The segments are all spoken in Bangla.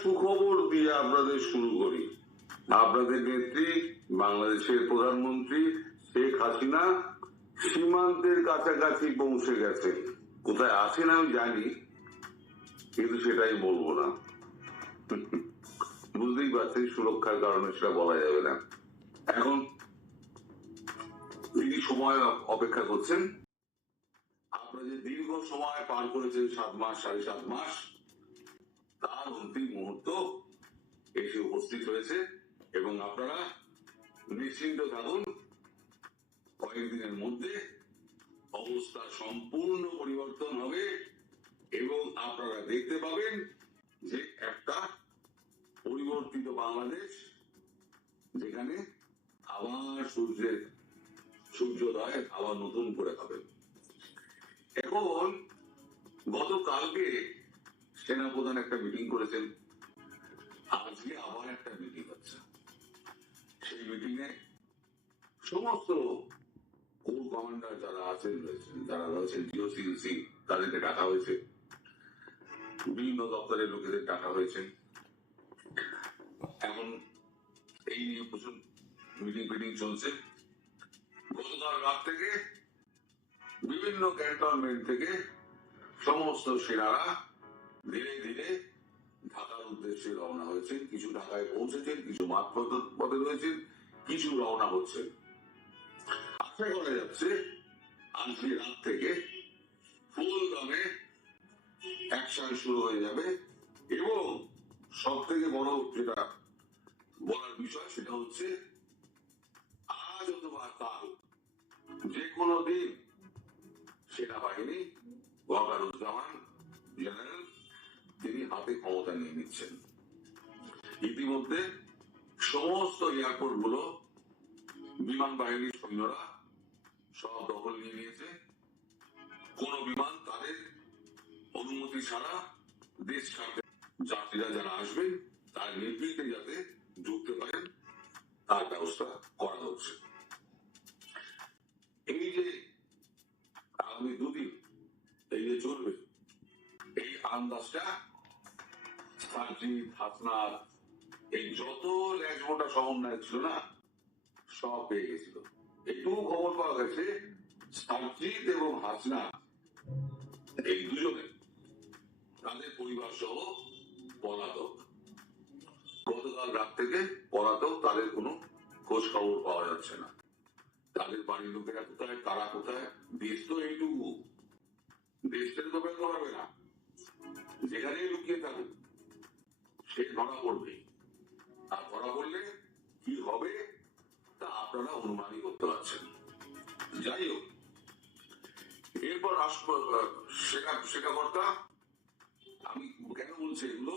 সুখবর দিয়ে আপনাদের শুরু করি। আপনাদের নেত্রী বাংলাদেশের প্রধানমন্ত্রী শেখ হাসিনা সীমান্তের কাছাকাছি পৌঁছে গেছে। কোথায় আছেন আমি জানি, কিন্তু সেটাই বলবো না। বুঝতেই পারছেন, সুরক্ষার কারণে সেটা বলা যাবে না। এখন তিনি সময় অপেক্ষা করছেন। আপনারা যে দীর্ঘ সময় পার করেছেন, 7 মাস 7.5 মাস, তার অন্তিম মুহূর্ত এসে উপস্থিত হয়েছে এবং আপনারা নিশ্চিন্ত থাকুন, কয়েকদিনের মধ্যে অবস্থা সম্পূর্ণ পরিবর্তন হবে এবং আপনারা দেখতে পাবেন যে একটা পরিবর্তিত বাংলাদেশ, যেখানে আবার সূর্যোদয় আবার নতুন করে হবে। এখন গতকালকে সেনাপ্রধান একটা মিটিং করেছেন, আজকে আবার একটা মিটিং হচ্ছে। সেই মিটিং এ সমস্ত কোর কমান্ডার যারা রয়েছেন ডিওসিএলসি, তাদেরকে ডাকা হয়েছে, বিভিন্ন দপ্তরের লোকেদের ডাকা হয়েছে। এখন এই নিয়ে প্রচুর মিটিং চলছে। গতকাল রাত থেকে বিভিন্ন ক্যান্টনমেন্ট থেকে সমস্ত সেনারা ধীরে ধীরে ঢাকার উদ্দেশ্যে রওনা হয়েছেন। কিছু ঢাকায় পৌঁছেছেন, কিছু মাঠ পথে রয়েছেন, কিছু রওনা হচ্ছেন। আশা করা যাচ্ছে আজকে রাত থেকে ফুল দমে অ্যাকশন শুরু হয়ে যাবে এবং সব থেকে বড় যেটা বলার বিষয় সেটা হচ্ছে, আজ অথবা কাল যে কোনো দিন সেনাবাহিনী ওয়াকারুজ্জামান জেনারেল তিনি হাতে ক্ষমতা নিয়ে নিচ্ছেন। ইতিমধ্যে সমস্ত এয়ারপোর্ট গুলো বিমান বাহিনীর সৈন্যরা সব দখল নিয়ে নিয়েছে। কোন বিমান তাদের অনুমতি ছাড়া দেশ ছাড়তে, যাত্রীরা যারা আসবেন তার নির্বিঘ্নে যাতে ঢুকতে পারেন তার ব্যবস্থা করা হচ্ছে। এই যে আগামী 2 দিন এই যে চলবে, এই আন্দাজটা সার্জিৎ, হাসনাত, এই যত ল্যাজমোটা সমন্বয় ছিল না, সব পেয়ে গেছিল। একটু খবর পাওয়া গেছে সার্জিৎ এবং হাসনাত এই দুজনে তাদের পরিবার সহ পলাতক। গতকাল রাত থেকে পলাতক, তাদের কোনো খোঁজ খবর পাওয়া যাচ্ছে না। তাদের বাড়ির লোকেরা কোথায়, তারা কোথায়? দেশ তো এইটুকু, দেশটাকে তো বের করা হবে না। যেখানেই লুকিয়ে থাকুক সে ধরা পড়বে, আর ধরা পড়লে কি হবে তা আপনারা অনুমানই করতে পারছেন। যাই হোক, এরপর শেখাকর্তা, আমি কেন বলছি এগুলো,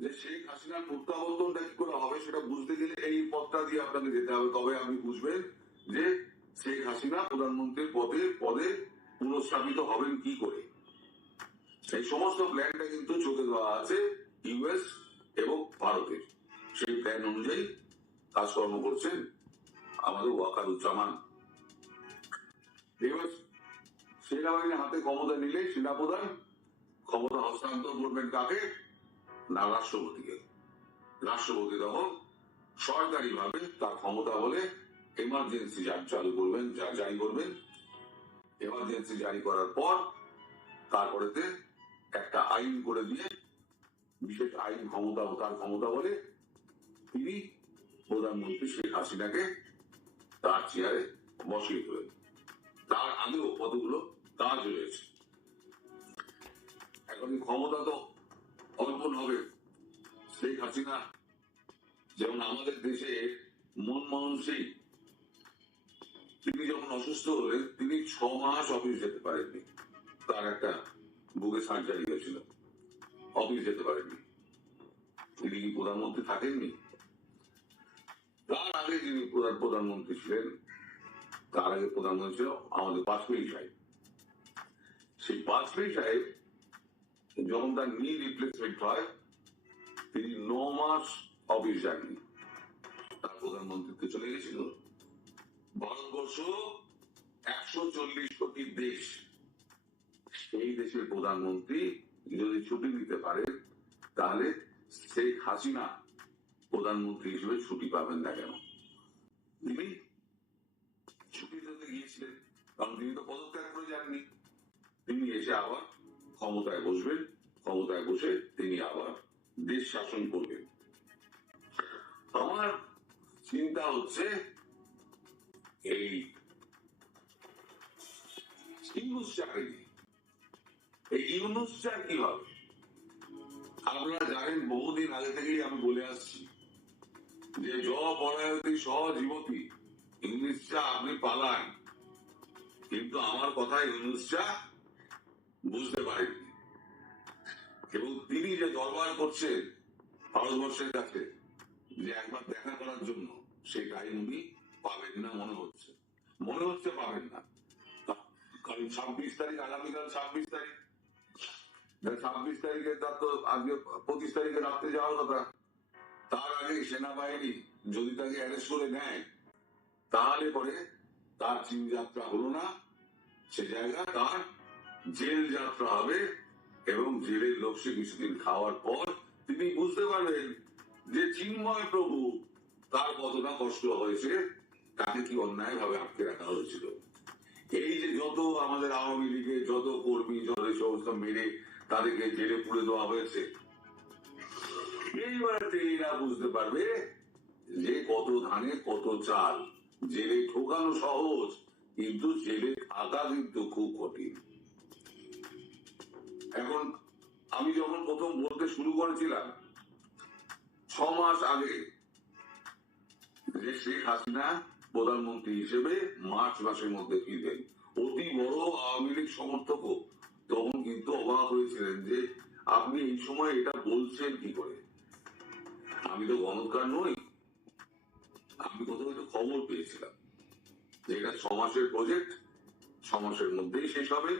যে শেখ হাসিনার প্রত্যাবর্তনটা কি করে হবে সেটা বুঝতে গেলে এই পথটা দিয়ে আপনাকে যেতে হবে। তবে আপনি বুঝবেন যে শেখ হাসিনা প্রধানমন্ত্রীর পদে পুনঃস্থাপিত হবেন কি করে। এই সমস্ত প্ল্যানটা কিন্তু চোখে দেওয়া আছে ইউএস এবং ভারতের। সেই প্ল্যান অনুযায়ী কাজকর্ম করছেন আমাদের ওয়াকারুজ্জামান। এবার সেনাবাহিনীর হাতে ক্ষমতা নিলে সেনাপ্রধান ক্ষমতা হস্তান্তর করবেন কাকে? না, রাষ্ট্রপতিকে। রাষ্ট্রপতি তখন সরকারি ভাবে তার ক্ষমতা বলে এমার্জেন্সি জারি করবেন। এমার্জেন্সি জারি করার পর তারপরেতে একটা আইন করে দিয়ে, বিশেষ আইন তার ক্ষমতা বলে তিনি প্রধানমন্ত্রী শেখ হাসিনাকে তার চেয়ারে বসিয়ে দেবেন। তার আগেও কতগুলো কাজ রয়েছে। এখন ক্ষমতা তো অর্পণ হবে। শেখ হাসিনা যেমন আমাদের দেশে মনমোহন সিং, তিনি যখন অসুস্থ হলেন তিনি 6 মাস অফিস যেতে পারেননি। তার একটা বুকে সার্জারি হয়েছিল, অফিস যেতে পারেননি। তিনি কি প্রধানমন্ত্রী থাকেননি? তার আগে যিনি প্রধানমন্ত্রী ছিলেন, তার আগে প্রধানমন্ত্রী ছিল আমাদের বাজপেয়ী সাহেব। সেই বাজপেয়ী সাহেব যখন তার নি রিপ্লেসমেন্ট হয়, তিনি 9 মাস অফিস যাননি, তার প্রধানমন্ত্রীতে চলে গেছিল। ভারতবর্ষ 140 কোটি দেশ, সেই দেশের প্রধানমন্ত্রী যদি ছুটি নিতে পারেন তাহলে শেখ হাসিনা প্রধানমন্ত্রী হিসেবে ছুটি পাবেন না কেন? তিনি ছুটিতে গিয়েছিলেন, কারণ তিনি তো পদত্যাগ করে যাননি। তিনি এসে আবার ক্ষমতায় বসবেন, ক্ষমতায় বসে তিনি আবার দেশ শাসন করবেন। আমার চিন্তা হচ্ছে এই ইউনুস চাকরি, এই ইউনুস চাকরি কি হবে? আপনারা জানেন, বহুদিন আগে থেকেই আমি বলে আসছি যে পলায়তি সহজীবতী, ইউনুস চা আপনি পালান, কিন্তু আমার কথা ইউনুস চা বুঝতে পারেননি। এবং তিনি যে দরবার করছেন ভারতবর্ষের কাছে যে একবার দেখা করার জন্য, সেই টাইম উনি পাবেন না মনে হচ্ছে পাবেন না। কারণ 26 তারিখ, আগামীকাল 26 তারিখ, 26 তারিখে তার তো আজকে 25 তারিখে রাত্রে যাওয়ার কথা। তার আগে সেনাবাহিনী যদি তাকে অ্যারেস্ট করে নেয়, তাহলে পরে তার চীন যাত্রা হলো না, সে জায়গা তার জেল যাত্রা হবে। এবং জেলের লোকসে কিছুদিন খাওয়ার পর তিনি বুঝতে পারবেন যে চিন্ময় প্রভু তার কতটা কষ্ট হয়েছে, তাকে কি অন্যায় ভাবে আটকে রাখা হয়েছিল। এই যে যত আমাদের আওয়ামী লীগের যত কর্মী, যত সমস্ত মেরে তাদেরকে জেলে পুড়ে দেওয়া হয়েছে, এইবারে এরা বুঝতে পারবে যে কত ধানে কত চাল। জেলে ঠোকানো সহজ, কিন্তু জেলে থাকা কিন্তু খুব কঠিন। এখন আমি যখন প্রথম বলতে শুরু করেছিলাম 6 মাস আগে যে শেখ হাসিনা প্রধানমন্ত্রী হিসেবে মার্চ মাসের মধ্যে ফিরবেন, অতি বড় আওয়ামী লীগ সমর্থকও তখন কিন্তু অবাক হয়েছিলেন যে আপনি এই সময় এটা বলছেন কি করে। আমি তো গণৎকার নই, আমি কোথাও একটা খবর পেয়েছিলাম যে এটা 6 মাসের প্রজেক্ট, 6 মাসের মধ্যেই শেষ হবে।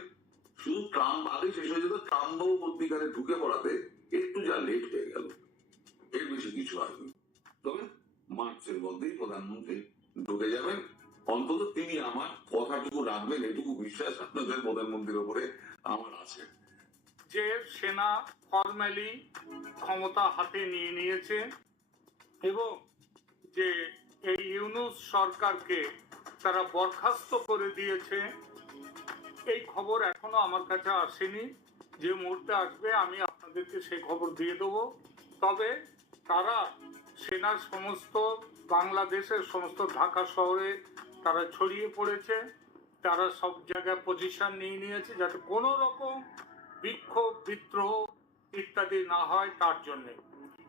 শুধু ট্রাম্প আগে শেষ হয়ে যেত, ট্রাম্পও পত্রিকাতে ঢুকে পড়াতে একটু যা লেট হয়ে গেল, এর বেশি কিছু হয়নি। তবে মার্চের মধ্যেই প্রধানমন্ত্রী ঢুকে যাবেন, অন্তত তিনি আমার কথাটুকু রাখবেন, এটুকু বিশ্বাস আপনাদের প্রধানমন্ত্রীর উপরে আমার আছে। যে সেনা ফরমালি ক্ষমতা হাতে নিয়ে নিয়েছে এবং যে এই ইউনুস সরকারকে তারা বরখাস্ত করে দিয়েছে, এই খবর এখনো আমার কাছে আসেনি। যে মুহূর্তে আসবে আমি আপনাদেরকে সেই খবর দিয়ে দেবো। তবে তারা সেনার সমস্ত বাংলাদেশের সমস্ত ঢাকা শহরে তারা ছড়িয়ে পড়েছে, তারা সব জায়গায় পজিশন নিয়ে নিয়েছে যাতে কোনো রকম বিক্ষোভ বিদ্রোহ ইত্যাদি না হয় তার জন্যে।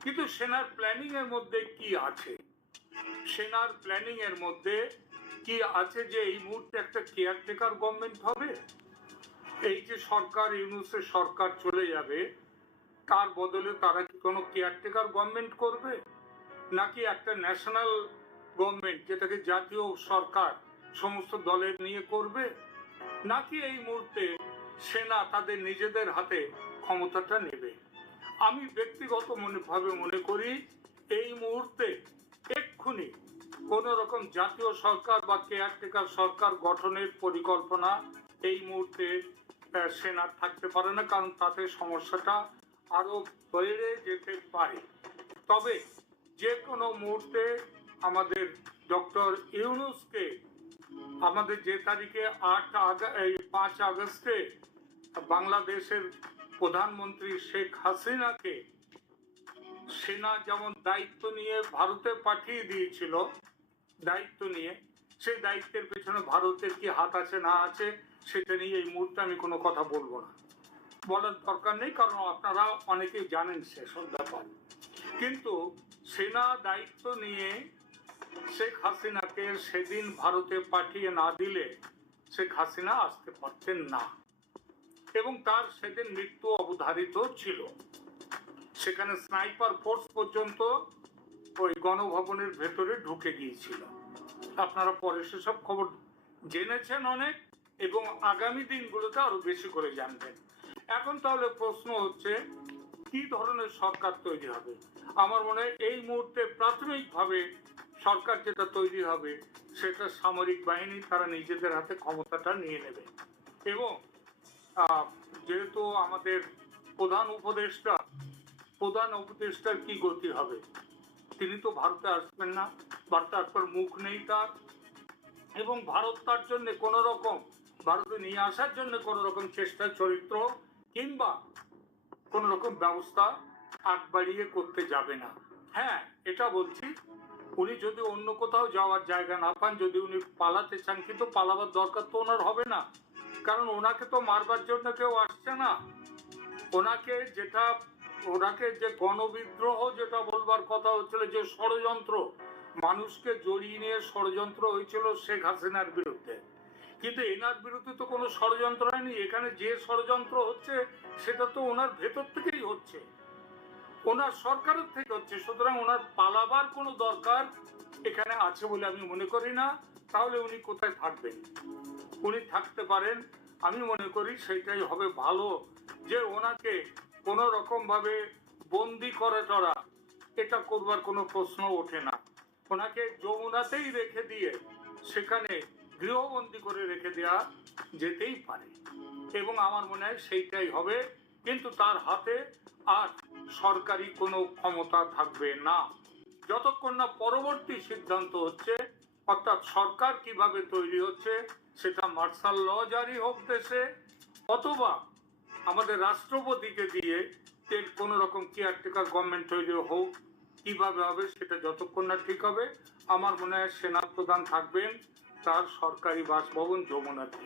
কিন্তু সেনার প্ল্যানিং এর মধ্যে কি আছে? সেনার প্ল্যানিং এর মধ্যে কি আছে যে এই মুহূর্তে একটা কেয়ারটেকার গভর্নমেন্ট হবে। এই যে সরকার, ইউনুসের সরকার চলে যাবে, তার বদলে তারা কি কোনো কেয়ারটেকার গভর্নমেন্ট করবে, নাকি একটা ন্যাশনাল গভর্নমেন্ট যেটাকে জাতীয় সরকার সমস্ত দলের নিয়ে করবে, নাকি এই মুহূর্তে সেনা তাদের নিজেদের হাতে ক্ষমতাটা নেবে? আমি ব্যক্তিগত ভাবে মনে করি এই মুহূর্তে এক্ষুনি কোন রকম জাতীয় সরকার বা কেয়ারটেকার সরকার গঠনের পরিকল্পনা এই মুহূর্তে সেনার থাকতে পারে না, কারণ তাতে সমস্যাটা আরো বেড়ে যেতে পারে। তবে যে কোনো মুহূর্তে আমাদের ডক্টর ইউনুসকে, আমাদের যে তারিখে 5 আগস্টে বাংলাদেশের প্রধানমন্ত্রী শেখ হাসিনাকে সেনা যেমন দায়িত্ব নিয়ে ভারতে পাঠিয়ে দিয়েছিল, দায়িত্ব নিয়ে, সেই দায়িত্বের পেছনে ভারতের কি হাত আছে না আছে সেটা নিয়ে এই মুহূর্তে আমি কোনো কথা বলবো না, বলার দরকার নেই, কারণ আপনারা অনেকেই জানেন সেসব ব্যাপার। কিন্তু সেনা দায়িত্ব নিয়ে শেখ হাসিনাকে সেদিন ভারতে পাঠিয়ে না দিলে শেখ হাসিনা আসতে পারতেন না, এবং তার সেদিন মৃত্যু অবধারিত ছিল। সেখানে স্নাইপার ফোর্স পর্যন্ত ওই গণভবনের ভেতরে ঢুকে গিয়েছিল। আপনারা পরে সেসব খবর জেনেছেন অনেক, এবং আগামী দিনগুলোতে আরো বেশি করে জানবেন। এখন তাহলে প্রশ্ন হচ্ছে কি ধরনের সরকার তৈরি হবে? আমার মনে হয় এই মুহূর্তে প্রাথমিকভাবে সরকার যেটা তৈরি হবে সেটা সামরিক বাহিনী, তারা নিজেদের হাতে ক্ষমতাটা নিয়ে নেবে। এবং যেহেতু আমাদের প্রধান উপদেষ্টা প্রধান উপদেষ্টার কি গতি হবে? তিনি তো ভারতে আসবেন না, ভারতে আসবার মুখ নেই তার, এবং ভারত তার জন্য কোন রকম ভারতে নিয়ে আসার জন্য কোন রকম চেষ্টা চরিত্র কিংবা কোন রকম ব্যবস্থা আগ বাড়িয়ে করতে যাবে না। হ্যাঁ, এটা বলছি, উনি যদি অন্য কোথাও যাওয়ার জায়গা না পান, যদি উনি পালাতে চান, কিন্তু পালাবার দরকার তো ওনার হবে না, কারণ ওনাকে তো মারবার জন্য কেউ আসছে না। ওনাকে যে গণবিদ্রোহ যেটা বলবার কথা হচ্ছিল, যে ষড়যন্ত্র, মানুষকে জড়িয়ে নিয়ে ষড়যন্ত্র হয়েছিল শেখ হাসিনার বিরুদ্ধে, কিন্তু এনার বিরুদ্ধে তো কোনো ষড়যন্ত্র হয়নি। এখানে যে ষড়যন্ত্র হচ্ছে সেটা তো ওনার ভেতর থেকেই হচ্ছে, ওনার সরকারের থেকে হচ্ছে। সুতরাং ওনার পালাবার কোনো দরকার এখানে আছে বলে আমি মনে করি না। তাহলে উনি কোথায় থাকবেন? উনি থাকতে পারেন, আমি মনে করি সেইটাই হবে ভালো, যে ওনাকে কোনো রকম ভাবে বন্দি করে টরা এটা করবার কোনো প্রশ্ন ওঠে না। ওনাকে যমুনাতেই রেখে দিয়ে সেখানে গৃহবন্দী করে রেখে দেওয়া যেতেই পারে, এবং আমার মনে হয় সেইটাই হবে। কিন্তু তার হাতে আর সরকারি কোনো ক্ষমতা থাকবে না যতক্ষণ না পরবর্তী সিদ্ধান্ত হচ্ছে, অর্থাৎ সরকার কিভাবে তৈরি হচ্ছে, সেটা মার্শাল ল জারি হোক দেশে, অথবা আমাদের রাষ্ট্রপতিকে দিয়ে কোন রকম কেয়ারটেকার গভর্নমেন্ট তৈরি হোক, কিভাবে হবে সেটা যতক্ষণ না ঠিক হবে, আমার মনে হয় সেনা প্রধান থাকবেন তার সরকারি বাসভবন যমুনাতে।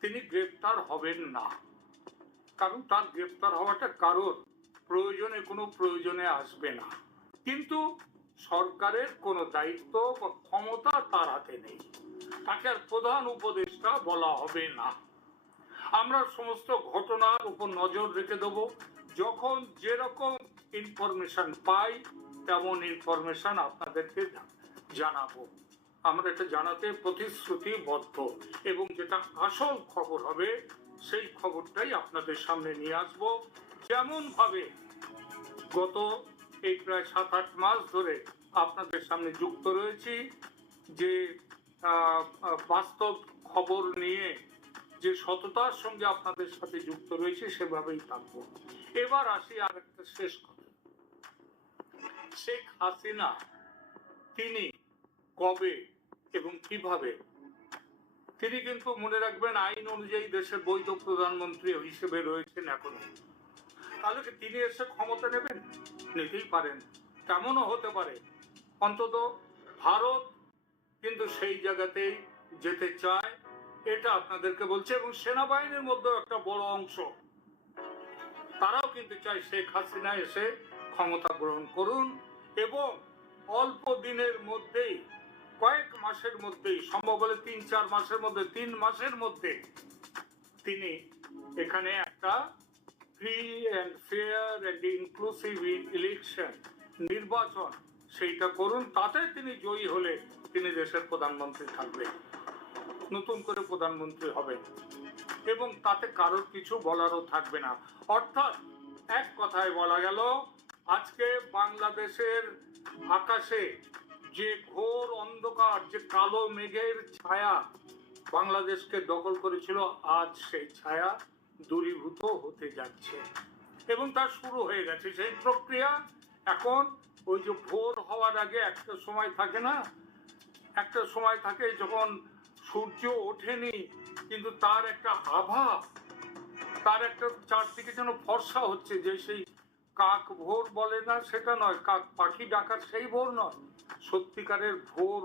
তিনি গ্রেফতার হবেন না, কারণ তার গ্রেফতার হওয়াটা কারোর প্রয়োজনে আসবে না। কিন্তু সরকারের কোনো দায়িত্ব বা ক্ষমতা তার হাতে নেই, তাকে আর প্রধান উপদেষ্টা বলা হবে না। আমরা সমস্ত ঘটনার উপর নজর রেখে দেব, যখন যেরকম ইনফরমেশন পাই তেমন ইনফরমেশন আপনাদেরকে জানাবো। আমরা এটা জানাতে প্রতিশ্রুতিবদ্ধ, এবং যেটা আসল খবর হবে সেই খবরটাই আপনাদের সামনে নিয়ে আসবো। যেমন ভাবে গত এই প্রায় 7-8 মাস ধরে আপনাদের সামনে যুক্ত রয়েছি, যে বাস্তব খবর নিয়ে যে সততার সঙ্গে আপনাদের সাথে যুক্ত রয়েছে, সেভাবেই থাকবো। এবার আসি আর একটা শেষ কথা। শেখ হাসিনা তিনি কবে এবং কিভাবে, তিনি কিন্তু মনে রাখবেন আইন অনুযায়ী দেশের বৈধ প্রধানমন্ত্রী হিসেবে রয়েছেন এখনো। তাহলে কি তিনি এসে ক্ষমতা নেবেন? নিতেই পারেন, তেমনও হতে পারে। অন্তত ভারত কিন্তু সেই জায়গাতেই যেতে চায়, এটা আপনাদেরকে বলছে। এবং সেনাবাহিনীর মধ্যেও একটা বড় অংশ তারাও কিন্তু চায় শেখ হাসিনা এসে ক্ষমতা গ্রহণ করুন, এবং অল্প দিনের মধ্যেই, কয়েক মাসের মধ্যেই, সম্ভব হলে 3-4 মাসের মধ্যে, 3 মাসের মধ্যে তিনি এখানে একটা free and fair and inclusive election, নির্বাচন সেইটা করুন। তাতে তিনি জয়ী হলে তিনি দেশের প্রধানমন্ত্রী থাকবেন, নতুন করে প্রধানমন্ত্রী হবেন, এবং তাতে কারোর কিছু বলারও থাকবে না। অর্থাৎ এক কথায় বলা গেল, আজকে বাংলাদেশের আকাশে যে ঘোর অন্ধকার, যে কালো মেঘের ছায়া বাংলাদেশকে দখল করেছিল, আজ সেই ছায়া দূরীভূত হতে যাচ্ছে, এবং তা শুরু হয়ে গেছে সেই প্রক্রিয়া। এখন ওই যে ভোর হওয়ার আগে একটা সময় থাকে না, একটা সময় থাকে যখন সূর্য ওঠেনি কিন্তু তার একটা আভা, তার একটা চারদিকে যেন ফর্সা হচ্ছে, যে সেই কাক ভোর বলে না সেটা নয়, কাক পাখি ডাকার সেই ভোর নয়, সত্যিকারের ভোর